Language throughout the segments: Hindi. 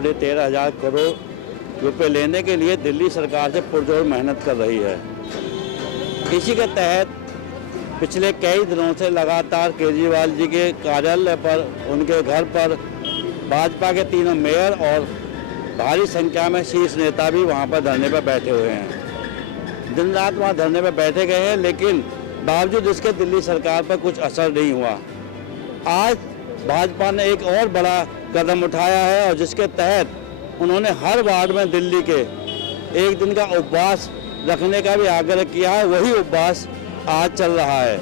अपने 13,000 करोड़ रुपए लेने के लिए दिल्ली सरकार से पुरजोर मेहनत कर रही है। इसी के तहत पिछले कई दिनों से लगातार केजरीवाल जी के कार्यालय पर, उनके घर पर भाजपा के तीनों मेयर और भारी संख्या में शीर्ष नेता भी वहां पर धरने पर बैठे हुए हैं। दिन रात वहां धरने पर बैठे गए हैं, लेकिन बावजूद इसके दिल्ली सरकार पर कुछ असर नहीं हुआ। आज भाजपा ने एक और बड़ा कदम उठाया है और जिसके तहत उन्होंने हर वार्ड में दिल्ली के एक दिन का उपवास रखने का भी आग्रह किया है। वही उपवास आज चल रहा है।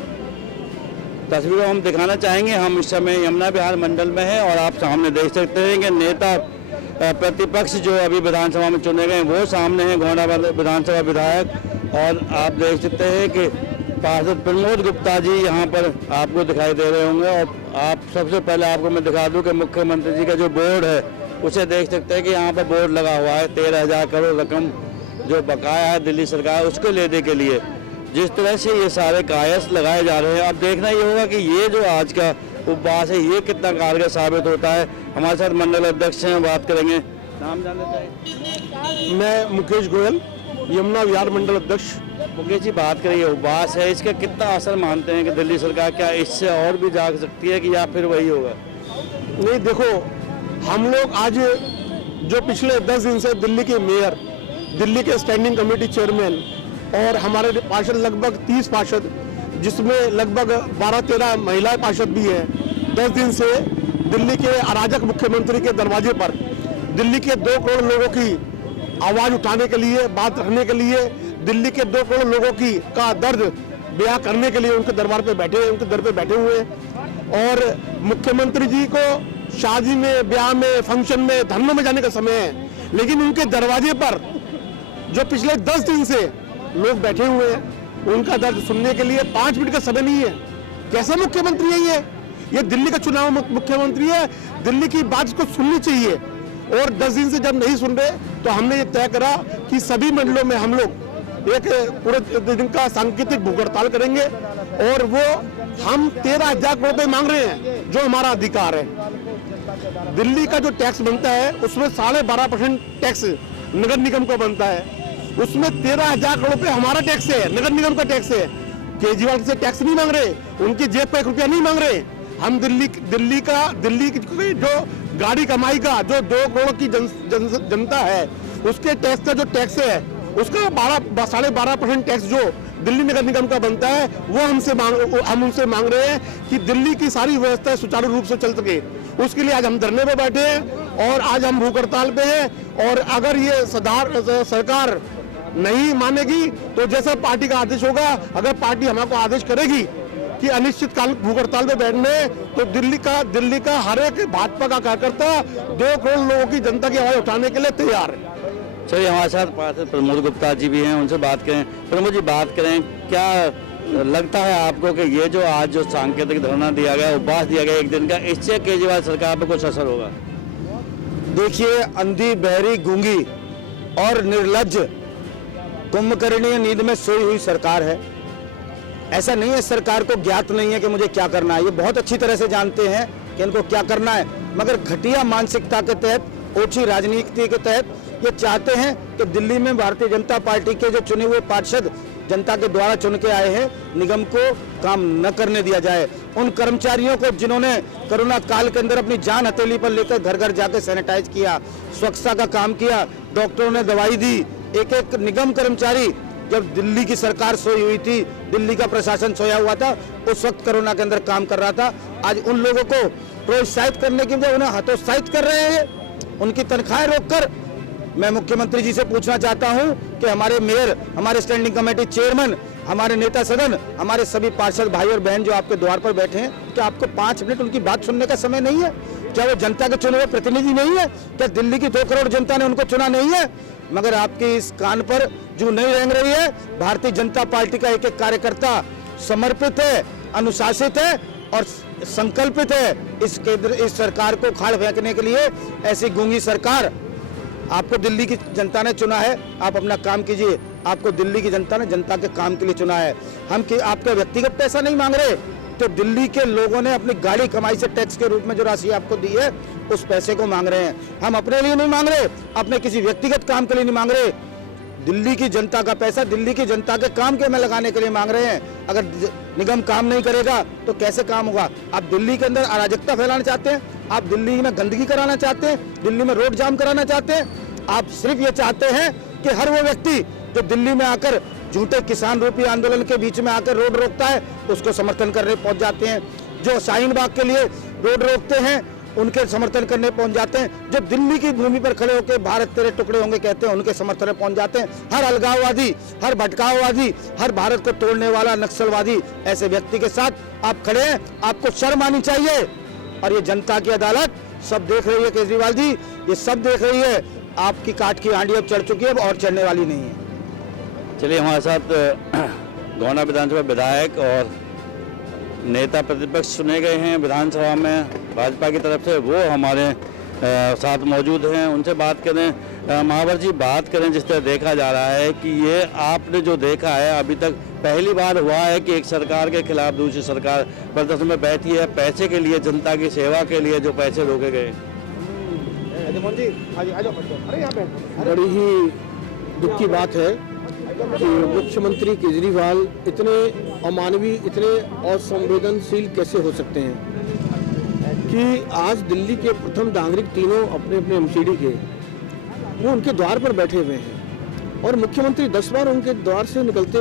तस्वीरों हम दिखाना चाहेंगे। हम इस समय यमुना विहार मंडल में हैं और आप सामने देख सकते हैं कि नेता प्रतिपक्ष जो अभी विधानसभा में चुने गए वो सामने हैं, गोंडा विधानसभा विधायक, और आप देख सकते हैं कि पार्षद प्रमोद गुप्ता जी यहाँ पर आपको दिखाई दे रहे होंगे। और आप सबसे पहले आपको मैं दिखा दूं कि मुख्यमंत्री जी का जो बोर्ड है उसे देख सकते हैं कि यहाँ पर बोर्ड लगा हुआ है। 13,000 करोड़ रकम जो बकाया है दिल्ली सरकार उसको लेने के लिए जिस तरह से ये सारे कायस लगाए जा रहे हैं, अब देखना ये होगा कि ये जो आज का उपवास है ये कितना कारगर साबित होता है। हमारे साथ मंडल अध्यक्ष हैं, बात करेंगे। नाम जानना चाहिए। मैं मुकेश गोयल, यमुना विहार मंडल अध्यक्ष। मुकेश जी, बात करिए, उपवास है, इसका कितना असर मानते हैं कि दिल्ली सरकार क्या इससे और भी जाग सकती है कि या फिर वही होगा? नहीं, देखो, हम लोग आज जो पिछले 10 दिन से दिल्ली के मेयर, दिल्ली के स्टैंडिंग कमेटी चेयरमैन और हमारे पार्षद लगभग 30 पार्षद, जिसमें लगभग 12-13 महिला पार्षद भी है, 10 दिन से दिल्ली के अराजक मुख्यमंत्री के दरवाजे पर दिल्ली के 2 करोड़ लोगों की आवाज उठाने के लिए, बात रखने के लिए, दिल्ली के 2 करोड़ लोगों की का दर्द बयां करने के लिए उनके दरबार पे बैठे, उनके दर पे बैठे हुए हैं। और मुख्यमंत्री जी को शादी में, ब्याह में, फंक्शन में, धर्मों में जाने का समय है, लेकिन उनके दरवाजे पर जो पिछले 10 दिन से लोग बैठे हुए हैं, उनका दर्द सुनने के लिए 5 मिनट का समय नहीं है। कैसा मुख्यमंत्री है ये दिल्ली का चुनाव मुख्यमंत्री है। दिल्ली की बात को सुननी चाहिए। और 10 दिन से जब नहीं सुन रहे तो हमने ये तय करा कि सभी मंडलों में हम लोग एक पूरे दिन का सांकेतिक भूख हड़ताल करेंगे। और वो हम 13,000 करोड़ रुपए मांग रहे हैं जो हमारा अधिकार है। दिल्ली का जो टैक्स बनता है उसमें 12.5% टैक्स नगर निगम को बनता है, उसमें 13,000 करोड़ रुपए हमारा टैक्स है, नगर निगम का टैक्स है। केजरीवाल से टैक्स नहीं मांग रहे, उनकी जेब पे 1 रुपया नहीं मांग रहे। हम दिल्ली की जो गाड़ी कमाई का जो 2 करोड़ की जनता है उसके टैक्स का जो टैक्स है उसका 12.5% टैक्स जो दिल्ली नगर निगम का बनता है वो हम उनसे मांग रहे हैं कि दिल्ली की सारी व्यवस्था सुचारू रूप से चल सके। उसके लिए आज हम धरने पे बैठे हैं और आज हम भूख हड़ताल पे हैं। और अगर ये सरकार नहीं मानेगी तो जैसा पार्टी का आदेश होगा, अगर पार्टी हमको आदेश करेगी कि अनिश्चितकाल भूख हड़ताल पे बैठने, तो दिल्ली का हर एक भाजपा का कार्यकर्ता 2 करोड़ लोगों की जनता की आवाज उठाने के लिए तैयार है। चलिए, हमारे साथ पार्षद प्रमोद गुप्ता जी भी हैं, उनसे बात करें। प्रमोद जी, बात करें, क्या लगता है आपको कि ये जो आज जो सांकेतिक धरना दिया गया, उपवास दिया गया 1 दिन का, इससे केजरीवाल सरकार पर कुछ असर होगा? देखिए, अंधी, बहरी, गूंगी और निर्लज्ज कुंभकर्णी नींद में सोई हुई सरकार है। ऐसा नहीं है सरकार को ज्ञात नहीं है कि मुझे क्या करना है, ये बहुत अच्छी तरह से जानते हैं कि इनको क्या करना है, मगर घटिया मानसिकता के तहत, ओछी राजनीति के तहत ये चाहते हैं कि दिल्ली में भारतीय जनता पार्टी के जो चुने हुए पार्षद जनता के द्वारा चुन के आए हैं, निगम को काम न करने दिया जाए। उन कर्मचारियों को जिन्होंने कोरोना काल के अंदर अपनी जान हथेली पर लेकर घर घर जाकर सैनिटाइज किया, स्वच्छता का काम किया, डॉक्टरों ने दवाई दी, एक निगम कर्मचारी, जब दिल्ली की सरकार सोई हुई थी, दिल्ली का प्रशासन सोया हुआ था, उस वक्त कोरोना के अंदर काम कर रहा था। आज उन लोगों को प्रोत्साहित करने की बजाय उन्हें हतोत्साहित कर रहे हैं, उनकी तनख्वाहें रोककर। मैं मुख्यमंत्री जी से पूछना चाहता हूं कि हमारे मेयर, हमारे स्टैंडिंग कमेटी चेयरमैन, हमारे नेता सदन, हमारे सभी पार्षद भाई और बहन जो आपके द्वार पर बैठे हैं, क्या आपको 5 मिनट उनकी बात सुनने का समय नहीं है? क्या वो जनता के चुने हुए प्रतिनिधि नहीं है? क्या दिल्ली की 2 करोड़ जनता ने उनको चुना नहीं है? मगर आपकी इस कान पर जू नहीं रेंग रही है। भारतीय जनता पार्टी का एक कार्यकर्ता समर्पित है, अनुशासित है और संकल्पित है इस सरकार को खाड़ फेंकने के लिए। ऐसी गूंगी सरकार, आपको दिल्ली की जनता ने चुना है, आप अपना काम कीजिए। आपको दिल्ली की जनता ने जनता के काम के लिए चुना है। हम आपका व्यक्तिगत पैसा नहीं मांग रहे, तो दिल्ली के लोगों ने अपनी गाड़ी कमाई से टैक्स के रूप में जो राशि आपको दी है उस पैसे को मांग रहे हैं। हम अपने लिए नहीं मांग रहे, अपने किसी व्यक्तिगत काम के लिए नहीं मांग रहे, दिल्ली की जनता का पैसा दिल्ली की जनता के काम के में लगाने के लिए मांग रहे हैं। अगर निगम काम नहीं करेगा तो कैसे काम होगा? आप दिल्ली के अंदर अराजकता फैलाना चाहते हैं, आप दिल्ली में गंदगी कराना चाहते हैं, दिल्ली में रोड जाम कराना चाहते हैं। आप सिर्फ ये चाहते हैं कि हर वो व्यक्ति जो दिल्ली में आकर झूठे किसान रूपी आंदोलन के बीच में आकर रोड रोकता है उसको समर्थन करने पहुंच जाते हैं, जो शाहीन बाग के लिए रोड रोकते हैं उनके समर्थन करने पहुंच जाते हैं, जो दिल्ली की भूमि पर खड़े होकर भारत तेरे टुकड़े होंगे कहते हैं उनके समर्थन में पहुंच जाते हैं। हर अलगाववादी, हर भटकाववादी, हर भारत को तोड़ने वाला नक्सलवादी ऐसे व्यक्ति के साथ आप खड़े हैं। आपको शर्म आनी चाहिए। और ये जनता की अदालत सब देख रही है, केजरीवाल जी ये सब देख रही है। आपकी काट की आंधी अब चढ़ चुकी है, अब और चढ़ने वाली नहीं है। चलिए, हमारे साथ गोंडा विधानसभा विधायक और नेता प्रतिपक्ष चुने गए हैं विधानसभा में भाजपा की तरफ से, वो हमारे साथ मौजूद हैं। उनसे बात करें। महावर जी, बात करें जिस तरह देखा जा रहा है कि ये आपने जो देखा है अभी तक पहली बार हुआ है कि एक सरकार के खिलाफ दूसरी सरकार प्रदर्शन में बैठी है, पैसे के लिए, जनता की सेवा के लिए जो पैसे रोके गए। बड़ी ही दुख की बात है कि मुख्यमंत्री केजरीवाल इतने अमानवीय, इतने असंवेदनशील कैसे हो सकते हैं कि आज दिल्ली के प्रथम नागरिक तीनों अपने अपने एमसीडी के वो उनके द्वार पर बैठे हुए हैं और मुख्यमंत्री 10 बार उनके द्वार से निकलते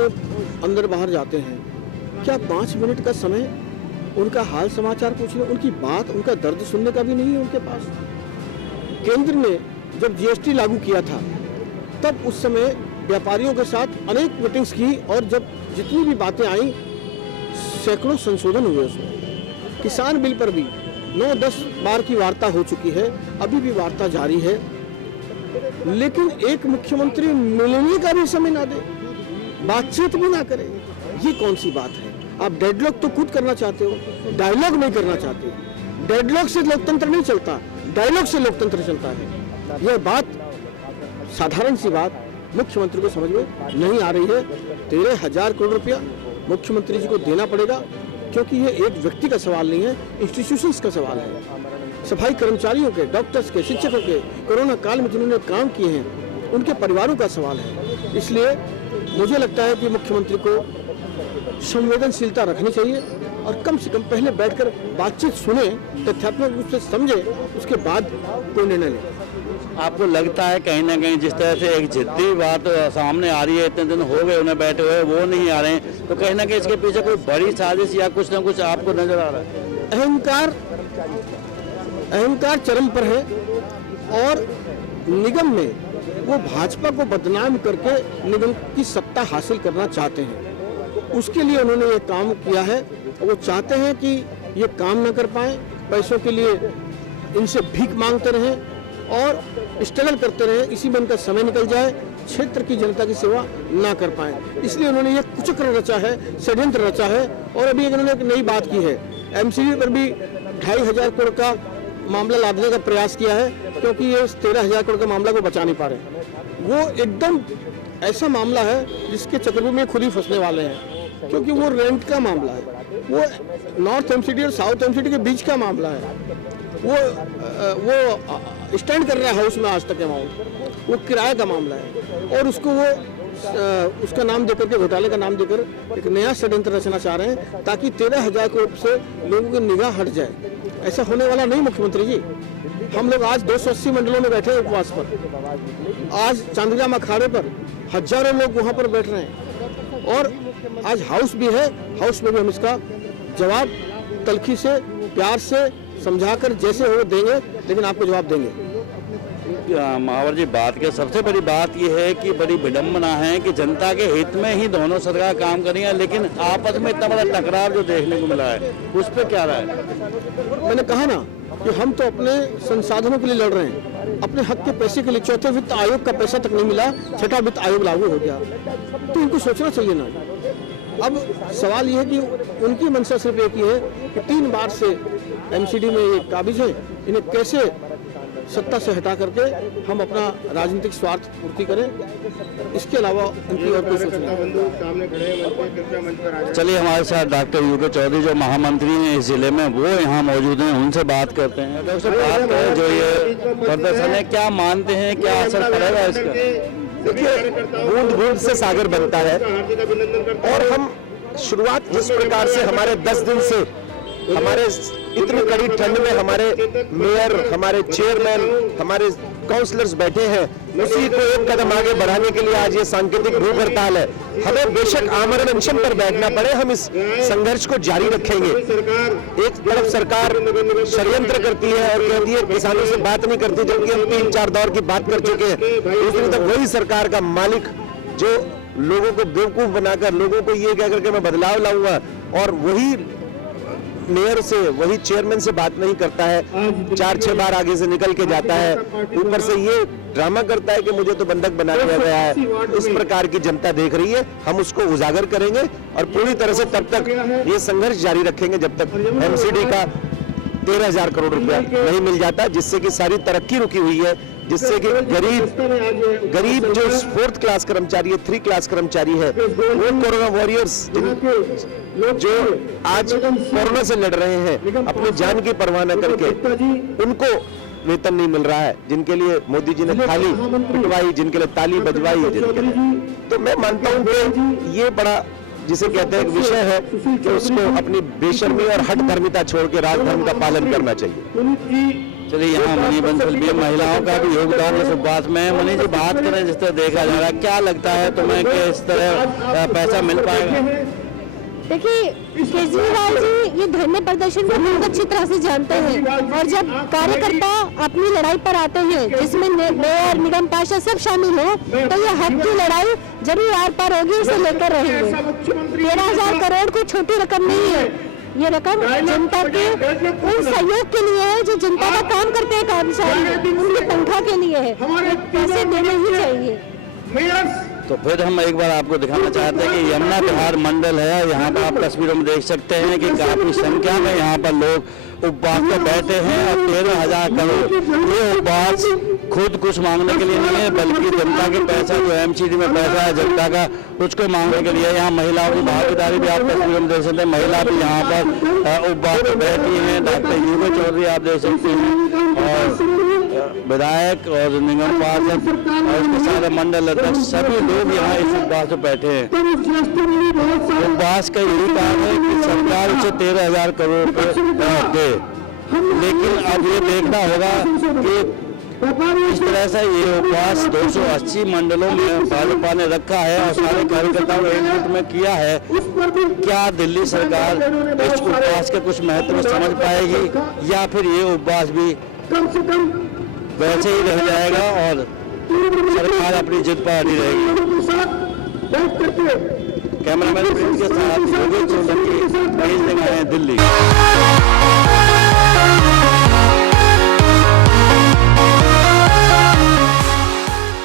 अंदर बाहर जाते हैं। क्या 5 मिनट का समय उनका हाल समाचार पूछने, उनकी बात, उनका दर्द सुनने का भी नहीं है उनके पास? केंद्र ने जब जीएसटी लागू किया था तब उस समय व्यापारियों के साथ अनेक मीटिंग्स की और जब जितनी भी बातें आई सैकड़ों संशोधन हुए उसमें। किसान बिल पर भी 9-10 बार की वार्ता हो चुकी है, अभी भी वार्ता जारी है, लेकिन एक मुख्यमंत्री मिलने का भी समय ना दे, बातचीत भी ना करे। ये कौन सी बात है? आप डेडलॉक तो खुद करना चाहते हो, डायलॉग नहीं करना चाहते। डेडलॉक से लोकतंत्र नहीं चलता, डायलॉग से लोकतंत्र चलता है। यह बात, साधारण सी बात मुख्यमंत्री को समझ में नहीं आ रही है। 13,000 करोड़ रुपया मुख्यमंत्री जी को देना पड़ेगा, क्योंकि ये एक व्यक्ति का सवाल नहीं है, इंस्टीट्यूशंस का सवाल है। सफाई कर्मचारियों के, डॉक्टर्स के, शिक्षकों के, कोरोना काल में जिन्होंने काम किए हैं उनके परिवारों का सवाल है। इसलिए मुझे लगता है कि मुख्यमंत्री को संवेदनशीलता रखनी चाहिए और कम से कम पहले बैठकर बातचीत सुने, तथ्यात्मक रूप से समझे, उसके बाद कोई निर्णय ले। आपको लगता है कहीं ना कहीं जिस तरह से एक जिद्दी बात सामने आ रही है, इतने दिन हो गए उन्हें बैठे हुए, वो नहीं आ रहे हैं, तो कहीं ना कहीं इसके पीछे कोई बड़ी साजिश या कुछ ना कुछ आपको नजर आ रहा है? अहंकार चरम पर है और निगम में वो भाजपा को बदनाम करके निगम की सत्ता हासिल करना चाहते हैं। उसके लिए उन्होंने ये काम किया है। वो चाहते हैं कि ये काम न कर पाए, पैसों के लिए इनसे भीख मांगते रहें और स्ट्रगल करते रहे, इसी में उनका समय निकल जाए, क्षेत्र की जनता की सेवा ना कर पाए। इसलिए उन्होंने ये कुचक्र रचा है, षड्यंत्र रचा है। और अभी उन्होंने एक नई बात की है, एमसीडी पर भी 2,500 करोड़ का मामला लादने का प्रयास किया है, क्योंकि ये 13,000 करोड़ का मामला को बचा नहीं पा रहे। वो एकदम ऐसा मामला है जिसके चक्रव्यूह में खुद ही फंसने वाले हैं, क्योंकि वो रेंट का मामला है, वो नॉर्थ एमसीडी और साउथ एमसीडी के बीच का मामला है। वो स्टैंड कर रहा है हाउस में आज तक अमाउंट, वो किराए का मामला है और उसको वो उसका नाम देकर के, घोटाले का नाम देकर एक नया षड्यंत्र रचना चाह रहे हैं ताकि 13,000 करोड़ से लोगों की निगाह हट जाए। ऐसा होने वाला नहीं मुख्यमंत्री जी। हम लोग आज 280 मंडलों में बैठे हैं उपवास पर, आज चांदग्राम अखाड़े पर हजारों लोग वहां पर बैठ रहे हैं और आज हाउस भी है, हाउस में भी हम इसका जवाब तलखी से, प्यार से समझाकर जैसे हो देंगे, लेकिन आपको जवाब देंगे। महावर जी, बात के सबसे बड़ी बात यह है कि बड़ी विडंबना है कि जनता के हित में ही दोनों सरकार काम कर रही है, लेकिन आपस में इतना बड़ा टकराव जो देखने को मिला है, उस पर क्या राय है? मैंने कहा ना कि हम तो अपने संसाधनों के लिए लड़ रहे हैं, अपने हक के पैसे के लिए। चौथे वित्त आयोग का पैसा तक नहीं मिला, छठा वित्त आयोग लागू हो गया, तो इनको सोचना चाहिए ना। अब सवाल यह है कि उनकी मंशा सिर्फ एक ही है कि 3 बार से एमसीडी में ये काबिज है, इन्हें कैसे सत्ता से हटा करके हम अपना राजनीतिक स्वार्थ पूर्ति करें, इसके अलावा उनकी और कोई सोच नहीं। चलिए हमारे साथ डॉक्टर यूके चौधरी जो महामंत्री हैं इस जिले में, वो यहाँ मौजूद हैं, उनसे बात करते हैं। डॉक्टर साहब, बात करें जो ये प्रदर्शन है, क्या मानते हैं, क्या असर पड़ेगा इसका? देखिए, बूंद बूंद से सागर बनता है, और हम शुरुआत जिस प्रकार से हमारे 10 दिन से हमारे इतनी कड़ी ठंड में हमारे मेयर, हमारे चेयरमैन, हमारे काउंसलर्स बैठे हैं, उसी को एक कदम आगे बढ़ाने के लिए आज ये सांकेतिक भूख हड़ताल है। हमें बेशक आमरण अनशन पर बैठना पड़े, हम इस संघर्ष को जारी रखेंगे। एक तरफ सरकार षड्यंत्र करती है और कहती है किसानों से बात नहीं करती, जबकि हम 3-4 दौर की बात कर चुके हैं। दूसरी तरफ वही सरकार का मालिक जो लोगों को बेवकूफ बनाकर, लोगों को ये कहकर के मैं बदलाव लाऊंगा, और वही मेयर से, वही चेयरमैन से बात नहीं करता है, 4-6 बार आगे से निकल के जाता है, ऊपर से ये ड्रामा करता है कि मुझे तो बंधक बना दिया गया है। इस प्रकार की जनता देख रही है, हम उसको उजागर करेंगे और पूरी तरह से तब तक ये संघर्ष जारी रखेंगे जब तक एमसीडी का 13,000 करोड़ रुपया नहीं मिल जाता, जिससे कि सारी तरक्की रुकी हुई है, जिससे कि गरीब जो 4th क्लास कर्मचारी है, 3 क्लास कर्मचारी है, वो कोरोना वॉरियर्स जो आज कोरोना से लड़ रहे हैं अपनी जान की परवाह न करके, उनको वेतन नहीं मिल रहा है, जिनके लिए मोदी जी ने थाली पिटवाई, जिनके लिए ताली बजवाई, तो मैं मानता हूं कि ये बड़ा जिसे कहते हैं एक विषय है कि उसको अपनी बेशर्मी और हठ धर्मिता छोड़ के राजधर्म का पालन करना चाहिए। चलिए, यहाँ मनी बंसल भी महिलाओं का भी योगदान इस उपवास में। मनी जी, बात करें जिस तरह देखा जा रहा है, क्या लगता है तुम्हें कि इस तरह पैसा मिल पाएगा? देखिए, केजरीवाल जी ये धरने प्रदर्शन को बहुत अच्छी तरह से जानते हैं, और जब कार्यकर्ता अपनी लड़ाई पर आते हैं जिसमें मेयर, निगम पार्षद सब शामिल हो, तो ये हक की लड़ाई जरूर आर पार होगी, उसे लेकर रहेंगे। 13,000 करोड़ कोई छोटी रकम नहीं है, ये रकम जनता के उन सहयोग के लिए है जो जनता का काम करते हैं कर्मचारी, उनकी तनख्वाह के लिए है, पैसे देने ही चाहिए। तो फिर हम एक बार आपको दिखाना चाहते हैं कि यमुना विहार मंडल है, यहाँ पर आप तस्वीरों में देख सकते हैं कि काफी संख्या में यहाँ पर लोग उपवास पर बैठे हैं, और 13,000 करोड़ ये उपवास खुद कुछ मांगने के लिए नहीं है, बल्कि जनता के पैसा जो एमसीडी में पैसा है जनता का, उसको मांगने के लिए। यहाँ महिलाओं की भागीदारी भी आप तस्वीरों में देख सकते हैं, महिला भी यहाँ पर उपवास पर बैठी हैं। डॉक्टर यूके चौधरी आप देख सकते हैं, और विधायक और निगम पार्षद और उसके साथ मंडल अध्यक्ष सभी लोग यहाँ इस उपवास में बैठे हैं। उपवास का यही काम है कि सरकार उसे 13,000 करोड़ रुपए दे, लेकिन अब ये देखना होगा कि इस तरह से ये उपवास 280 मंडलों में भाजपा ने रखा है और सारे कार्यकर्ताओं ने एकजुट में किया है। क्या दिल्ली सरकार इस उपवास के कुछ महत्व समझ पाएगी, या फिर ये उपवास भी वैसे ही रह जाएगा और सरकार अपनी जिद पर अड़ी रहेगी? कैमरामैन प्रिंस के साथ योगेश सोलंकी, दिल्ली।